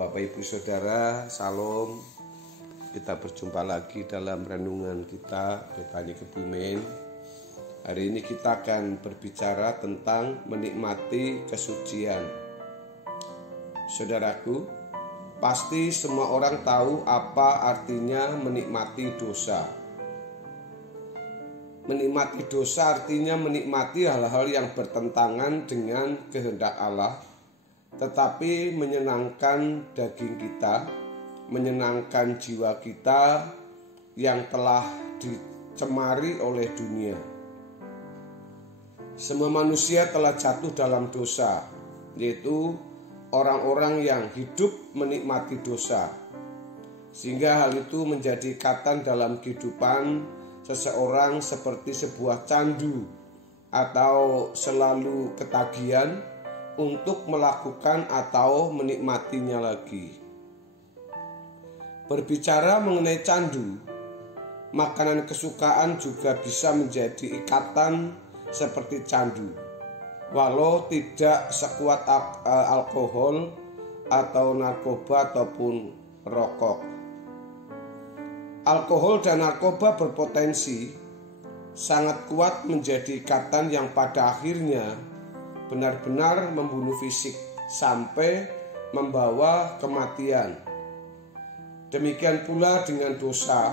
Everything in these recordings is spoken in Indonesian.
Bapak Ibu Saudara, Salam. Kita berjumpa lagi dalam renungan kita Betani Kebumen. Hari ini kita akan berbicara tentang menikmati kesucian. Saudaraku, pasti semua orang tahu apa artinya menikmati dosa. Menikmati dosa artinya menikmati hal-hal yang bertentangan dengan kehendak Allah, tetapi menyenangkan daging kita, menyenangkan jiwa kita yang telah dicemari oleh dunia. Semua manusia telah jatuh dalam dosa, yaitu orang-orang yang hidup menikmati dosa, sehingga hal itu menjadi ikatan dalam kehidupan seseorang seperti sebuah candu atau selalu ketagihan untuk melakukan atau menikmatinya lagi. Berbicara mengenai candu, makanan kesukaan juga bisa menjadi ikatan seperti candu, walau tidak sekuat alkohol atau narkoba ataupun rokok. Alkohol dan narkoba berpotensi sangat kuat menjadi ikatan yang pada akhirnya benar-benar membunuh fisik sampai membawa kematian. Demikian pula dengan dosa,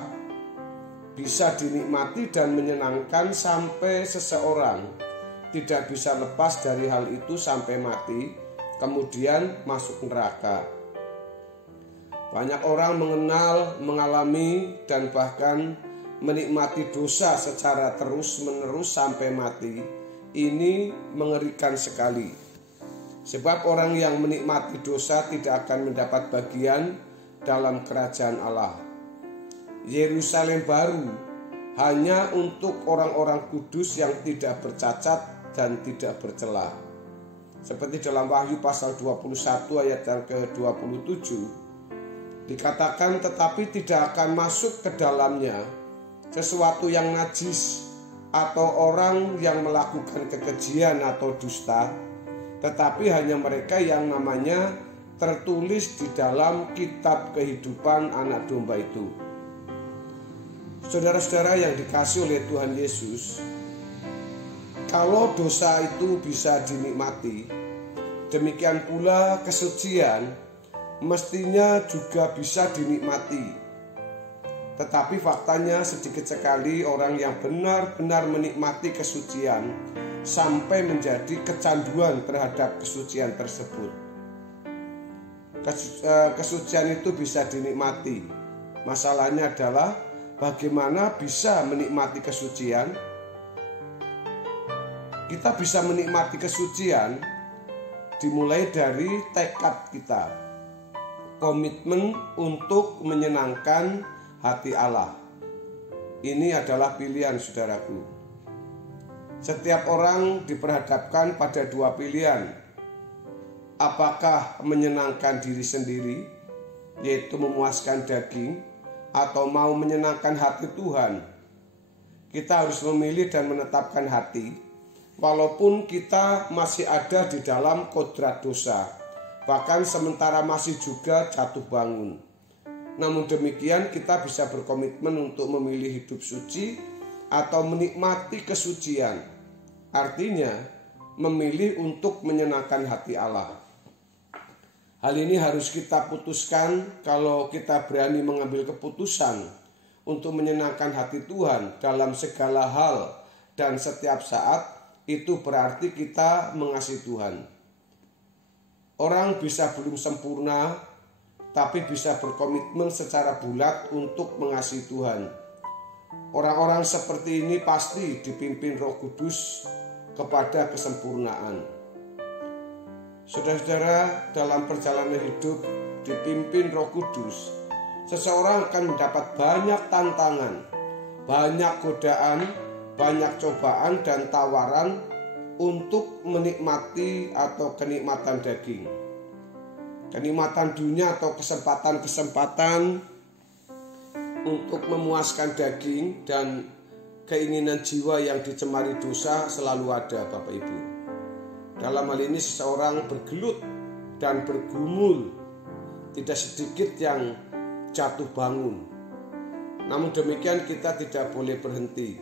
bisa dinikmati dan menyenangkan sampai seseorang tidak bisa lepas dari hal itu sampai mati, kemudian masuk neraka. Banyak orang mengenal, mengalami, dan bahkan menikmati dosa secara terus-menerus sampai mati. Ini mengerikan sekali, sebab orang yang menikmati dosa tidak akan mendapat bagian dalam kerajaan Allah. Yerusalem baru hanya untuk orang-orang kudus yang tidak bercacat dan tidak bercela. Seperti dalam Wahyu pasal 21 ayat yang ke-27 dikatakan, tetapi tidak akan masuk ke dalamnya sesuatu yang najis atau orang yang melakukan kekejian atau dusta, tetapi hanya mereka yang namanya tertulis di dalam kitab kehidupan anak domba itu. Saudara-saudara yang dikasihi oleh Tuhan Yesus, kalau dosa itu bisa dinikmati, demikian pula kesucian mestinya juga bisa dinikmati. Tetapi faktanya sedikit sekali orang yang benar-benar menikmati kesucian sampai menjadi kecanduan terhadap kesucian tersebut. Kesucian itu bisa dinikmati. Masalahnya adalah bagaimana bisa menikmati kesucian. Kita bisa menikmati kesucian dimulai dari tekad kita, komitmen untuk menyenangkan hati Allah. Ini adalah pilihan, saudaraku. Setiap orang diperhadapkan pada dua pilihan. Apakah menyenangkan diri sendiri, yaitu memuaskan daging, atau mau menyenangkan hati Tuhan? Kita harus memilih dan menetapkan hati, walaupun kita masih ada di dalam kodrat dosa, bahkan sementara masih juga jatuh bangun. Namun demikian kita bisa berkomitmen untuk memilih hidup suci atau menikmati kesucian. Artinya memilih untuk menyenangkan hati Allah. Hal ini harus kita putuskan. Kalau kita berani mengambil keputusan untuk menyenangkan hati Tuhan dalam segala hal dan setiap saat, itu berarti kita mengasihi Tuhan. Orang bisa belum sempurna, tapi bisa berkomitmen secara bulat untuk mengasihi Tuhan. Orang-orang seperti ini pasti dipimpin Roh Kudus kepada kesempurnaan. Saudara-saudara, dalam perjalanan hidup dipimpin Roh Kudus, seseorang akan mendapat banyak tantangan, banyak godaan, banyak cobaan dan tawaran untuk menikmati atau kenikmatan daging. Kenikmatan dunia atau kesempatan-kesempatan untuk memuaskan daging dan keinginan jiwa yang dicemari dosa selalu ada, Bapak Ibu. Dalam hal ini seseorang bergelut dan bergumul tidak sedikit yang jatuh bangun. Namun demikian kita tidak boleh berhenti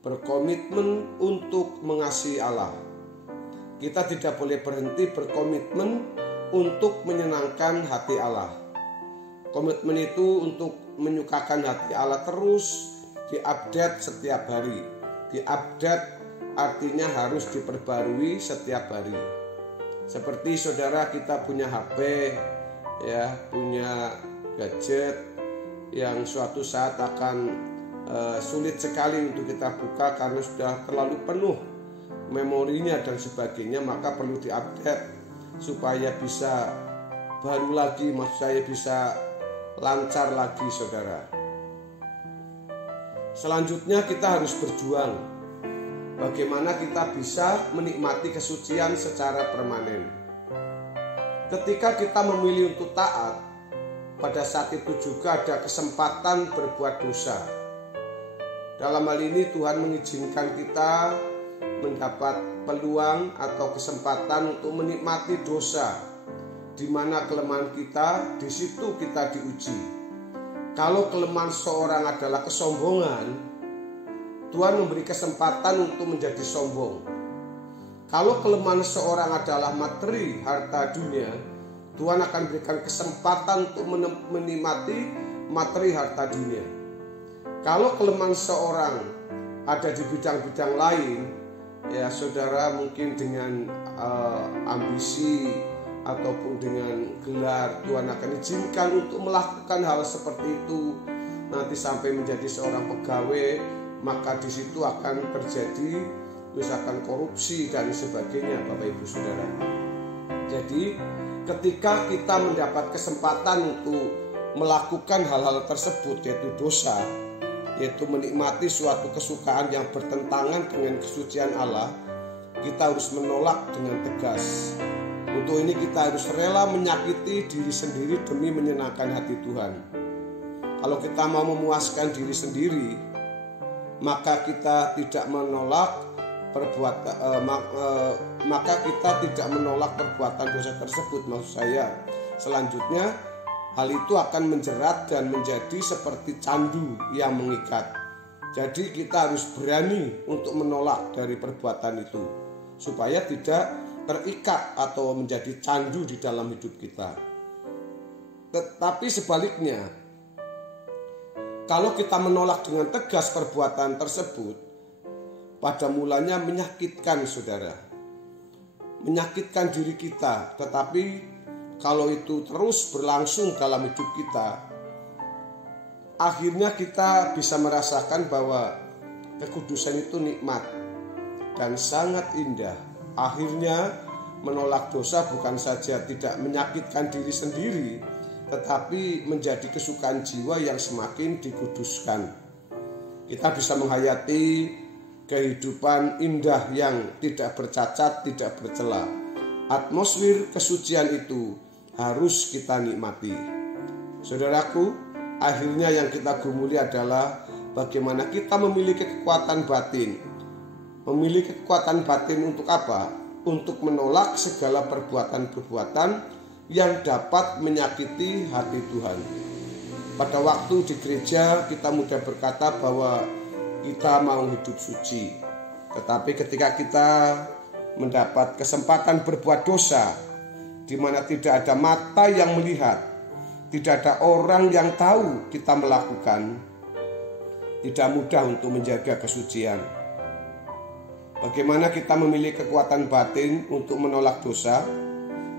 berkomitmen untuk mengasihi Allah. Kita tidak boleh berhenti berkomitmen untuk menyenangkan hati Allah. Komitmen itu untuk menyukakan hati Allah terus diupdate setiap hari. Diupdate artinya harus diperbarui setiap hari. Seperti saudara kita punya HP, ya, punya gadget yang suatu saat akan sulit sekali untuk kita buka karena sudah terlalu penuh memorinya dan sebagainya, maka perlu diupdate supaya bisa baru lagi, maksud saya bisa lancar lagi, saudara. Selanjutnya kita harus berjuang bagaimana kita bisa menikmati kesucian secara permanen. Ketika kita memilih untuk taat, pada saat itu juga ada kesempatan berbuat dosa. Dalam hal ini Tuhan mengizinkan kita mendapat peluang atau kesempatan untuk menikmati dosa, di mana kelemahan kita, di situ kita diuji. Kalau kelemahan seorang adalah kesombongan, Tuhan memberi kesempatan untuk menjadi sombong. Kalau kelemahan seorang adalah materi, harta dunia, Tuhan akan berikan kesempatan untuk menikmati materi harta dunia. Kalau kelemahan seorang ada di bidang-bidang lain, ya saudara, mungkin dengan ambisi ataupun dengan gelar, Tuhan akan izinkan untuk melakukan hal seperti itu. Nanti sampai menjadi seorang pegawai, maka di situ akan terjadi misalkan korupsi dan sebagainya, Bapak Ibu Saudara. Jadi ketika kita mendapat kesempatan untuk melakukan hal-hal tersebut, yaitu dosa, yaitu menikmati suatu kesukaan yang bertentangan dengan kesucian Allah, kita harus menolak dengan tegas. Untuk ini kita harus rela menyakiti diri sendiri demi menyenangkan hati Tuhan. Kalau kita mau memuaskan diri sendiri, maka kita tidak menolak perbuatan dosa tersebut. Maksud saya, selanjutnya hal itu akan menjerat dan menjadi seperti candu yang mengikat. Jadi kita harus berani untuk menolak dari perbuatan itu, supaya tidak terikat atau menjadi candu di dalam hidup kita. Tetapi sebaliknya, kalau kita menolak dengan tegas perbuatan tersebut, pada mulanya menyakitkan saudara, menyakitkan diri kita. Tetapi kalau itu terus berlangsung dalam hidup kita, akhirnya kita bisa merasakan bahwa kekudusan itu nikmat dan sangat indah. Akhirnya menolak dosa bukan saja tidak menyakitkan diri sendiri, tetapi menjadi kesukaan jiwa yang semakin dikuduskan. Kita bisa menghayati kehidupan indah yang tidak bercacat, tidak bercela. Atmosfer kesucian itu harus kita nikmati. Saudaraku, akhirnya yang kita gumuli adalah bagaimana kita memiliki kekuatan batin. Memiliki kekuatan batin untuk apa? Untuk menolak segala perbuatan-perbuatan yang dapat menyakiti hati Tuhan. Pada waktu di gereja kita mudah berkata bahwa kita mau hidup suci. Tetapi ketika kita mendapat kesempatan berbuat dosa, di mana tidak ada mata yang melihat, tidak ada orang yang tahu kita melakukan, tidak mudah untuk menjaga kesucian. Bagaimana kita memiliki kekuatan batin untuk menolak dosa?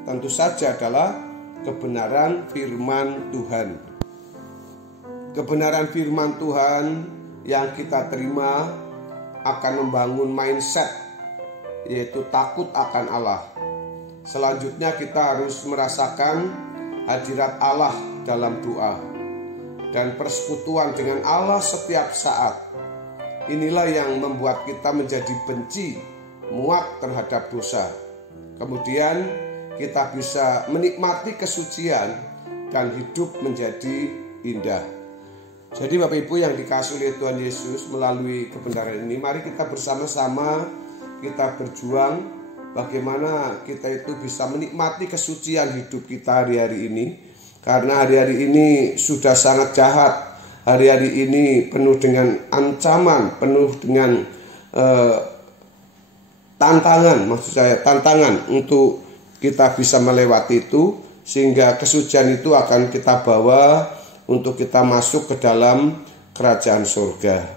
Tentu saja adalah kebenaran firman Tuhan. Kebenaran firman Tuhan yang kita terima akan membangun mindset, yaitu takut akan Allah. Selanjutnya kita harus merasakan hadirat Allah dalam doa dan persekutuan dengan Allah setiap saat. Inilah yang membuat kita menjadi benci, muak terhadap dosa. Kemudian kita bisa menikmati kesucian dan hidup menjadi indah. Jadi Bapak Ibu yang dikasihi oleh Tuhan Yesus, melalui kebenaran ini mari kita bersama-sama kita berjuang bagaimana kita itu bisa menikmati kesucian hidup kita hari-hari ini. Karena hari-hari ini sudah sangat jahat. Hari-hari ini penuh dengan ancaman, penuh dengan tantangan untuk kita bisa melewati itu, sehingga kesucian itu akan kita bawa untuk kita masuk ke dalam kerajaan surga.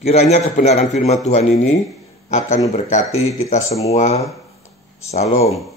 Kiranya kebenaran firman Tuhan ini akan memberkati kita semua. Salam.